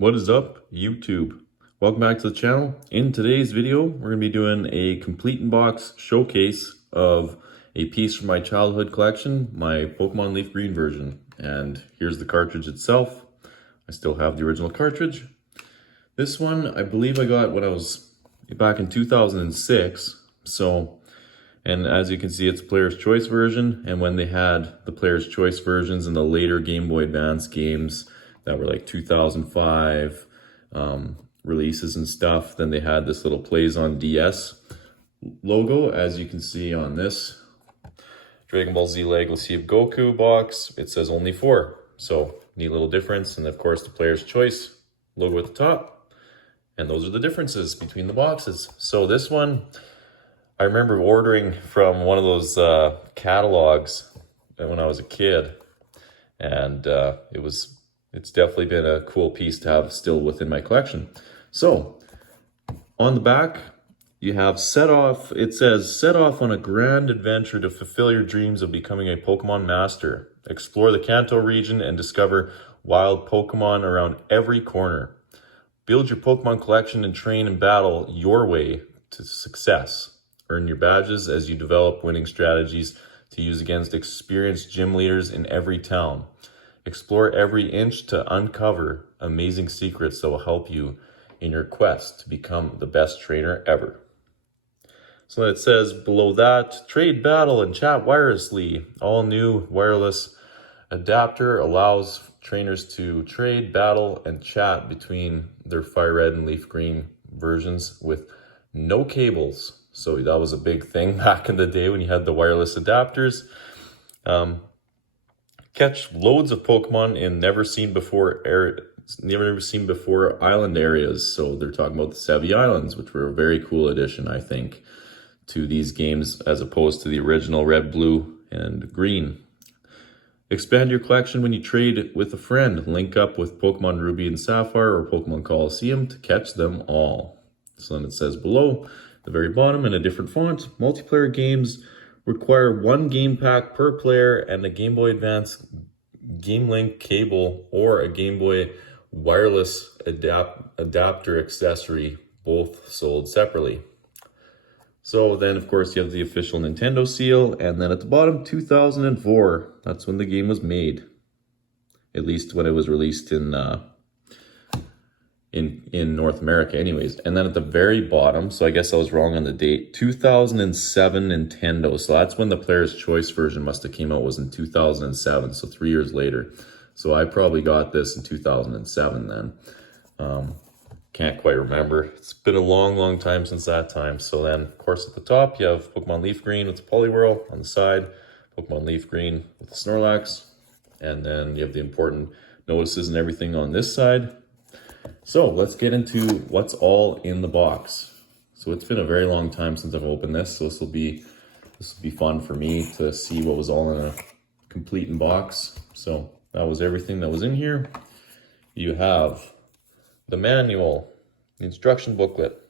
What is up, YouTube? Welcome back to the channel. In today's video, we're going to be doing a complete in-box showcase of a piece from my childhood collection, my Pokemon Leafgreen version. And here's the cartridge itself. I still have the original cartridge. This one, I believe I got when I was back in 2006. And as you can see, it's a Player's Choice version. And when they had the Player's Choice versions in the later Game Boy Advance games, that were like 2005 releases and stuff. Then they had this little Plays on DS logo, as you can see on this Dragon Ball Z Legacy of Goku box. It says only 4, so neat little difference. And of course the Player's Choice logo at the top. And those are the differences between the boxes. So this one, I remember ordering from one of those catalogs when I was a kid, and it's definitely been a cool piece to have still within my collection. So on the back, you have set off. It says, set off on a grand adventure to fulfill your dreams of becoming a Pokemon master. Explore the Kanto region and discover wild Pokemon around every corner. Build your Pokemon collection and train and battle your way to success. Earn your badges as you develop winning strategies to use against experienced gym leaders in every town. Explore every inch to uncover amazing secrets that will help you in your quest to become the best trainer ever. So it says below that, trade, battle, and chat wirelessly. All new wireless adapter allows trainers to trade, battle, and chat between their Fire Red and Leaf Green versions with no cables. So that was a big thing back in the day when you had the wireless adapters. Catch loads of Pokemon in never seen before island areas. So they're talking about the Sevi Islands, which were a very cool addition, I think, to these games as opposed to the original Red, Blue, and Green. Expand your collection when you trade with a friend. Link up with Pokemon Ruby and Sapphire or Pokemon Coliseum to catch them all. So then it says below, the very bottom in a different font, multiplayer games require 1 game pack per player and a Game Boy Advance Game Link cable or a Game Boy wireless adapter accessory, both sold separately. So then, of course, you have the official Nintendo seal, and then at the bottom, 2004. That's when the game was made, at least when it was released in North America anyways. And then at the very bottom, so I guess I was wrong on the date, 2007 Nintendo. So that's when the Player's Choice version must have came out, was in 2007, so 3 years later. So I probably got this in 2007 then. Can't quite remember. It's been a long time since that time. So then, of course, at the top, you have Pokemon Leafgreen with the Poliwhirl. On the side, Pokemon Leafgreen with the Snorlax. And then you have the important notices and everything on this side. So let's get into what's all in the box. So it's been a very long time since I've opened this, so this will be fun for me to see what was all in a complete in box. So that was everything that was in here. You have the manual, the instruction booklet.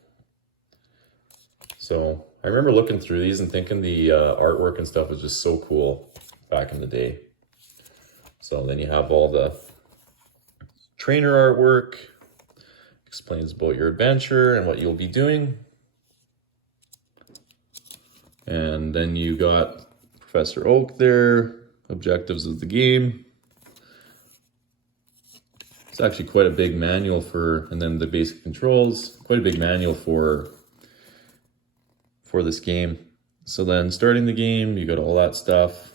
So I remember looking through these and thinking the artwork and stuff was just so cool back in the day. So then you have all the trainer artwork. Explains about your adventure and what you'll be doing. And then you got Professor Oak there, objectives of the game. It's actually quite a big manual and then the basic controls, quite a big manual for this game. So then starting the game, you got all that stuff,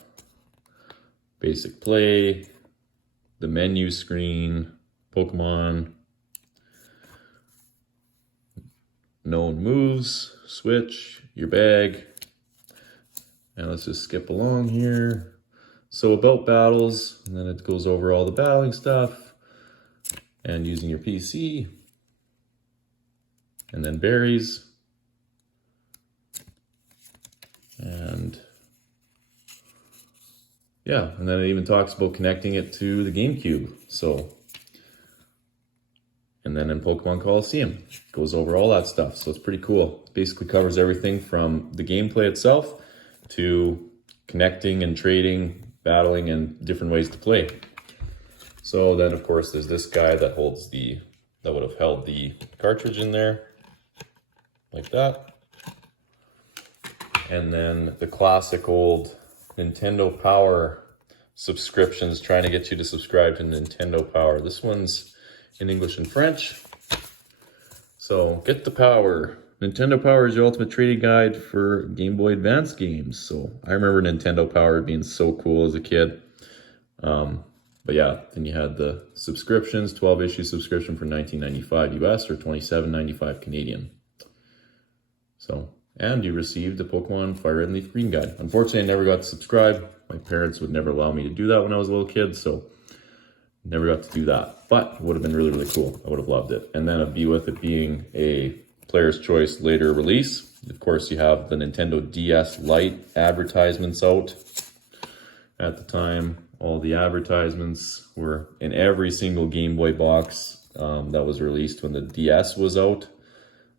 basic play, the menu screen, Pokemon, known moves, switch, your bag. And let's just skip along here. So about battles, and then it goes over all the battling stuff and using your PC. And then berries. And yeah, and then it even talks about connecting it to the GameCube. And then in Pokemon Coliseum, goes over all that stuff. So it's pretty cool. Basically covers everything from the gameplay itself to connecting and trading, battling, and different ways to play. So then, of course, there's this guy that holds the that would have held the cartridge in there, like that. And then the classic old Nintendo Power subscriptions, trying to get you to subscribe to Nintendo Power. This one's in English and French. So get the Power. Nintendo Power is your ultimate trading guide for Game Boy Advance games. So I remember Nintendo Power being so cool as a kid. But yeah, then you had the subscriptions, 12-issue subscription for $19.95 US or $27.95 Canadian. So, and you received the Pokemon Fire Red and Leaf Green guide. Unfortunately, I never got to subscribe. My parents would never allow me to do that when I was a little kid, so never got to do that. But it would have been really, really cool. I would have loved it. And then it'd be with it being a Player's Choice later release. Of course, you have the Nintendo DS Lite advertisements out at the time. All the advertisements were in every single Game Boy box that was released when the DS was out.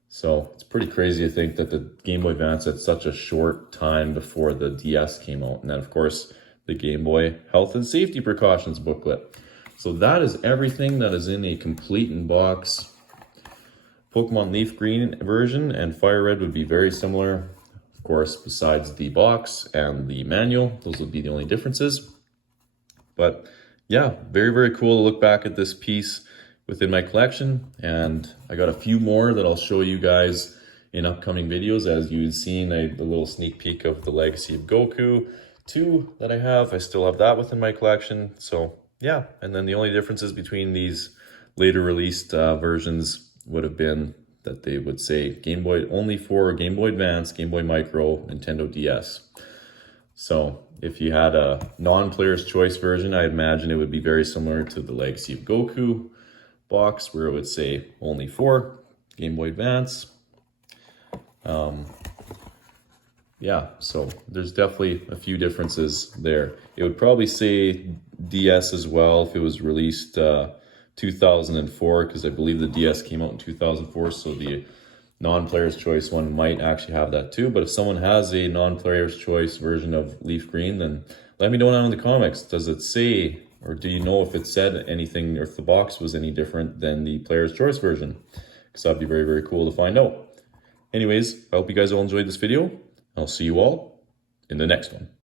So it's pretty crazy to think that the Game Boy Advance had such a short time before the DS came out. And then, of course, the Game Boy Health and Safety Precautions booklet. So that is everything that is in a complete in-box Pokemon Leaf Green version, and Fire Red would be very similar. Of course, besides the box and the manual, those would be the only differences. But yeah, very, very cool to look back at this piece within my collection. And I got a few more that I'll show you guys in upcoming videos. As you've seen, a little sneak peek of the Legacy of Goku 2 that I have. I still have that within my collection. So yeah, and then the only differences between these later released versions would have been that they would say Game Boy only for Game Boy Advance, Game Boy Micro, Nintendo DS. So if you had a non-player's choice version, I imagine it would be very similar to the Legacy of Goku box, where it would say only for Game Boy Advance. Yeah, so there's definitely a few differences there. It would probably say DS as well if it was released 2004, because I believe the DS came out in 2004, so the non-player's choice one might actually have that too. But if someone has a non-player's choice version of Leaf Green, then let me know down in the comics. Does it say, or do you know if it said anything, or if the box was any different than the player's choice version? Because that'd be very, very cool to find out. Anyways, I hope you guys all enjoyed this video. I'll see you all in the next one.